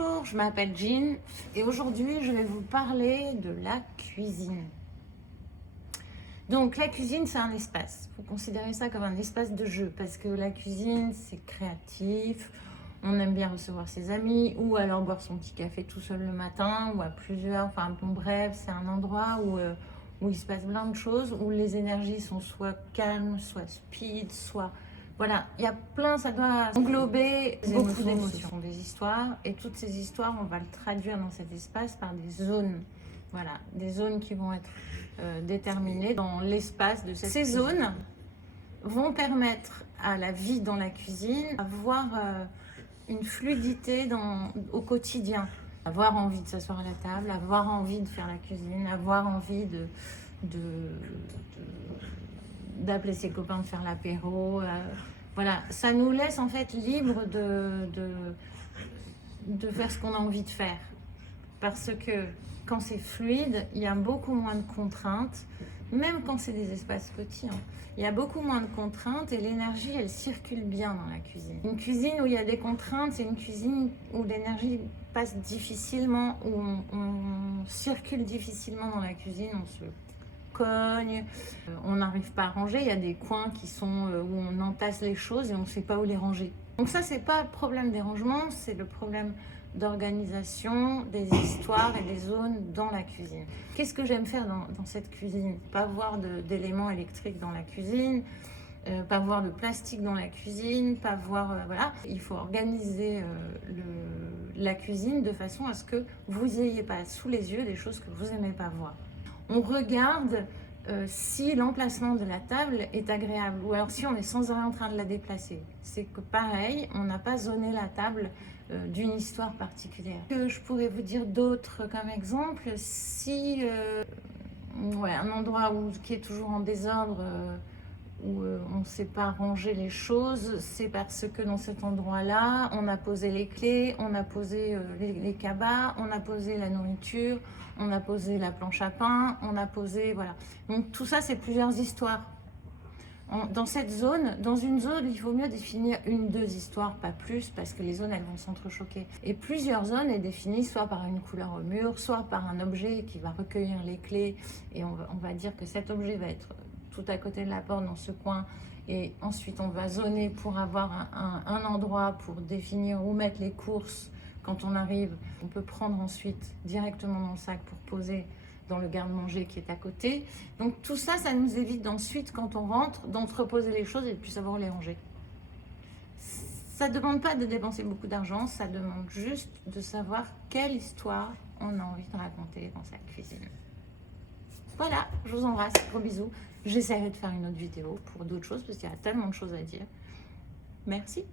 Bonjour, je m'appelle Jean et aujourd'hui je vais vous parler de la cuisine. Donc la cuisine c'est un espace, il faut considérer ça comme un espace de jeu parce que la cuisine c'est créatif, on aime bien recevoir ses amis ou alors boire son petit café tout seul le matin ou à plusieurs, enfin bon bref c'est un endroit où il se passe plein de choses, où les énergies sont soit calmes, soit speed, soit... Voilà, il y a plein, ça doit englober beaucoup d'émotions, des histoires, et toutes ces histoires, on va le traduire dans cet espace par des zones. Voilà, des zones qui vont être déterminées dans l'espace de cette cuisine. Ces zones vont permettre à la vie dans la cuisine d'avoir une fluidité au quotidien. Avoir envie de s'asseoir à la table, avoir envie de faire la cuisine, avoir envie d'appeler ses copains de faire l'apéro. Voilà, ça nous laisse en fait libre de faire ce qu'on a envie de faire. Parce que quand c'est fluide, il y a beaucoup moins de contraintes, même quand c'est des espaces petits. Il y a beaucoup moins de contraintes et l'énergie, elle circule bien dans la cuisine. Une cuisine où il y a des contraintes, c'est une cuisine où l'énergie passe difficilement, où on circule difficilement dans la cuisine, on se cogne, on n'arrive pas à ranger. Il y a des coins qui sont où on entasse les choses et on ne sait pas où les ranger. Donc ça, c'est pas le problème des rangements, c'est le problème d'organisation, des histoires et des zones dans la cuisine. Qu'est-ce que j'aime faire dans cette cuisine? Pas voir d'éléments électriques dans la cuisine, pas voir de plastique dans la cuisine, pas voir... voilà. Il faut organiser la cuisine de façon à ce que vous n'ayez pas sous les yeux des choses que vous n'aimez pas voir. On regarde si l'emplacement de la table est agréable ou alors si on est sans arrêt en train de la déplacer. C'est que pareil, on n'a pas zoné la table d'une histoire particulière. Que je pourrais vous dire d'autres comme exemple, si un endroit qui est toujours en désordre, où on ne sait pas ranger les choses, c'est parce que dans cet endroit-là, on a posé les clés, on a posé les cabas, on a posé la nourriture, on a posé la planche à pain, on a posé... Voilà. Donc tout ça, c'est plusieurs histoires. Dans cette zone, dans une zone, il vaut mieux définir une, deux histoires, pas plus, parce que les zones, elles vont s'entrechoquer. Et plusieurs zones est définie soit par une couleur au mur, soit par un objet qui va recueillir les clés, et on va dire que cet objet va être tout à côté de la porte dans ce coin, et ensuite on va zoner pour avoir un endroit pour définir où mettre les courses quand on arrive. On peut prendre ensuite directement dans le sac pour poser dans le garde-manger qui est à côté. Donc tout ça, ça nous évite d'ensuite, quand on rentre, d'entreposer les choses et de plus savoir les ranger. Ça ne demande pas de dépenser beaucoup d'argent, ça demande juste de savoir quelle histoire on a envie de raconter dans sa cuisine. Voilà, je vous embrasse, gros bisous. J'essaierai de faire une autre vidéo pour d'autres choses parce qu'il y a tellement de choses à dire. Merci.